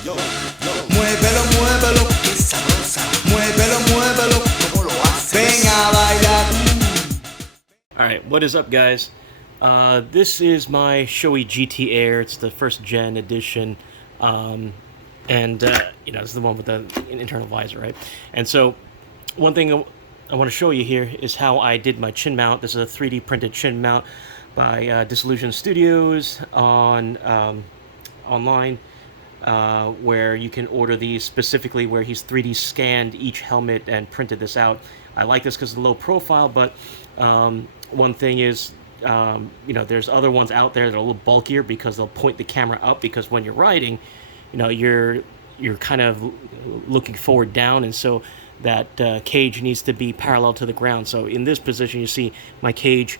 Muévelo, muévelo, qué sabrosa. Muévelo, muévelo, como lo haces. Ven a bailar. Alright, what is up, guys? This is my Shoei GT-Air. It's the first gen edition. It's the one with the internal visor, right? And so, one thing I want to show you here is how I did my chin mount. This is a 3D printed chin mount by Disillusioned Studios online, where you can order these specifically where he's 3D scanned each helmet and printed this out. I like this because it's low profile, but one thing is, there's other ones out there that are a little bulkier because they'll point the camera up, because when you're riding, you're kind of looking forward down, and so that cage needs to be parallel to the ground. So in this position, you see my cage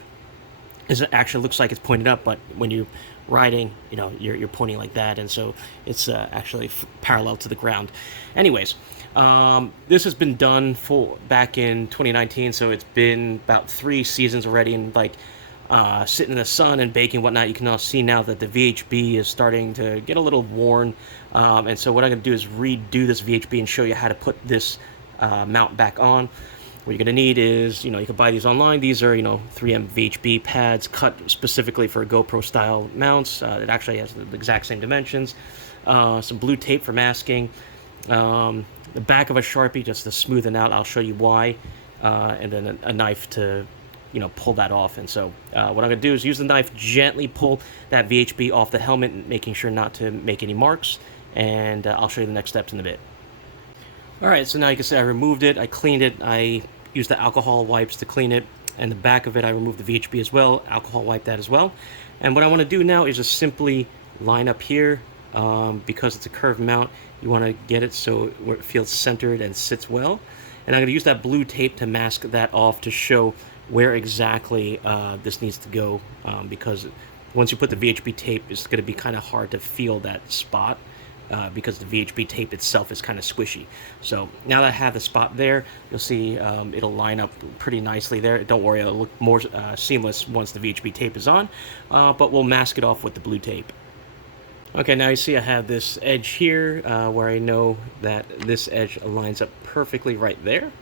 actually looks like it's pointed up, but when you're riding, you're pointing like that, and so it's actually parallel to the ground. Anyways, this has been done back in 2019, so it's been about 3 seasons already, and sitting in the sun and baking and whatnot. You can all see now that the VHB is starting to get a little worn, and so what I'm going to do is redo this VHB and show you how to put this mount back on. What you're going to need is, you can buy these online. These are, 3M VHB pads cut specifically for GoPro style mounts. It actually has the exact same dimensions. Some blue tape for masking. The back of a Sharpie just to smoothen out. I'll show you why. And then a knife to, pull that off. And so what I'm going to do is use the knife, gently pull that VHB off the helmet, making sure not to make any marks. And I'll show you the next steps in a bit. Alright, so now you can see I removed it, I cleaned it, I used the alcohol wipes to clean it, and the back of it I removed the VHB as well, alcohol wipe that as well. And what I want to do now is just simply line up here, because it's a curved mount, you want to get it so it feels centered and sits well. And I'm going to use that blue tape to mask that off to show where exactly this needs to go, because once you put the VHB tape, it's going to be kind of hard to feel that spot. Because the VHB tape itself is kind of squishy. So now that I have the spot there, you'll see it'll line up pretty nicely there. Don't worry, it'll look more seamless once the VHB tape is on, but we'll mask it off with the blue tape. Okay, now you see I have this edge here where I know that this edge lines up perfectly right there.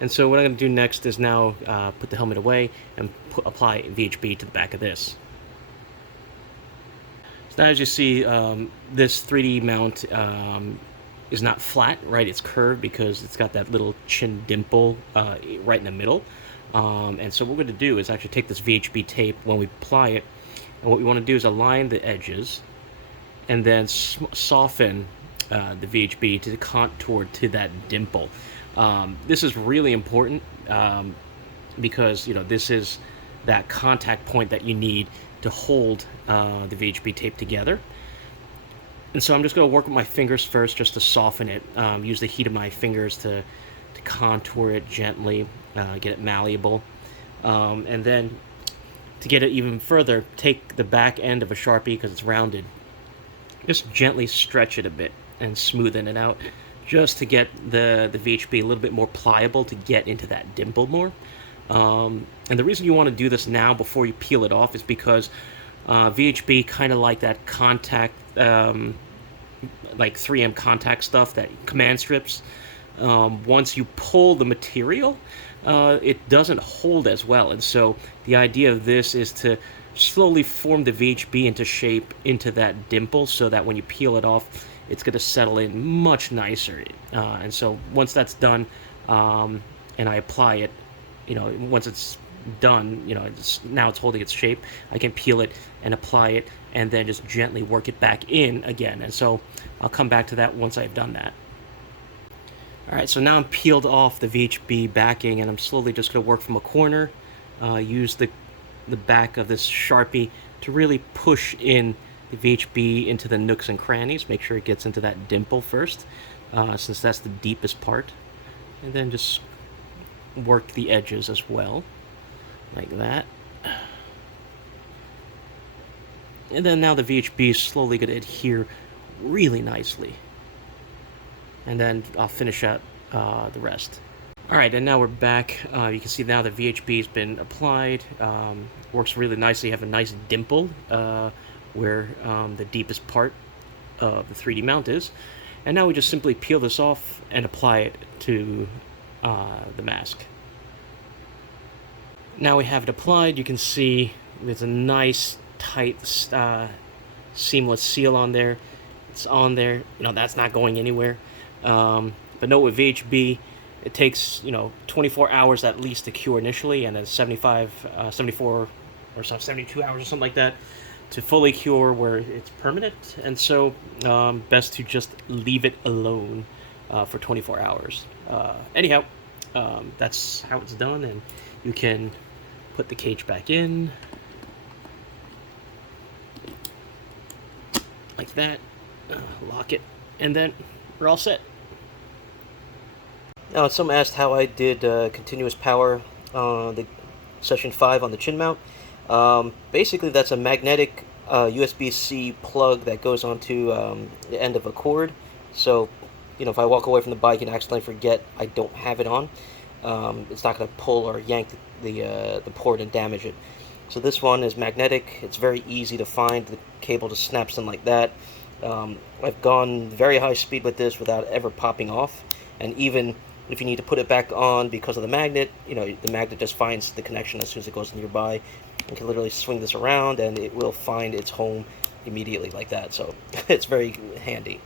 And so what I'm going to do next is now put the helmet away and apply VHB to the back of this. So now as you see, this 3D mount is not flat, right? It's curved because it's got that little chin dimple right in the middle. And so what we're going to do is actually take this VHB tape when we apply it, and what we want to do is align the edges and then soften the VHB to contour to that dimple. This is really important because, this is that contact point that you need to hold the VHB tape together. And so I'm just going to work with my fingers first just to soften it. Use the heat of my fingers to contour it gently, get it malleable. And then to get it even further, take the back end of a Sharpie, because it's rounded, just gently stretch it a bit and smoothen it out, just to get the VHB a little bit more pliable to get into that dimple more. And the reason you want to do this now before you peel it off is because VHB, kind of like that contact, like 3M contact stuff, that command strips, once you pull the material, it doesn't hold as well. And so the idea of this is to slowly form the VHB into shape into that dimple, so that when you peel it off, it's going to settle in much nicer. And so once that's done, and I apply it, once it's done, now it's holding its shape, I can peel it and apply it and then just gently work it back in again. And so I'll come back to that once I've done that. Alright, so now I'm peeled off the VHB backing, and I'm slowly just going to work from a corner, use the back of this Sharpie to really push in the VHB into the nooks and crannies. Make sure it gets into that dimple first, since that's the deepest part. And then just work the edges as well, like that. And then now the VHB is slowly going to adhere really nicely. And then I'll finish out the rest. Alright, and now we're back. You can see now the VHB has been applied. Works really nicely. You have a nice dimple where the deepest part of the 3D mount is. And now we just simply peel this off and apply it to the mask. Now we have it applied. You can see there's a nice tight seamless seal on there. It's on there. That's not going anywhere. But note with VHB, it takes 24 hours at least to cure initially, and then 74 or 72 hours or something like that to fully cure where it's permanent. And so best to just leave it alone for 24 hours. Anyhow, that's how it's done, and you can put the cage back in like that, lock it, and then we're all set. Now, some asked how I did continuous power on the Session 5 on the chin mount. Basically, that's a magnetic USB-C plug that goes onto the end of a cord. So, if I walk away from the bike and accidentally forget I don't have it on, it's not going to pull or yank the port and damage it. So this one is magnetic. It's very easy to find. The cable just snaps in like that. I've gone very high speed with this without ever popping off. And even if you need to put it back on because of the magnet, the magnet just finds the connection as soon as it goes nearby. You can literally swing this around and it will find its home immediately like that. So it's very handy.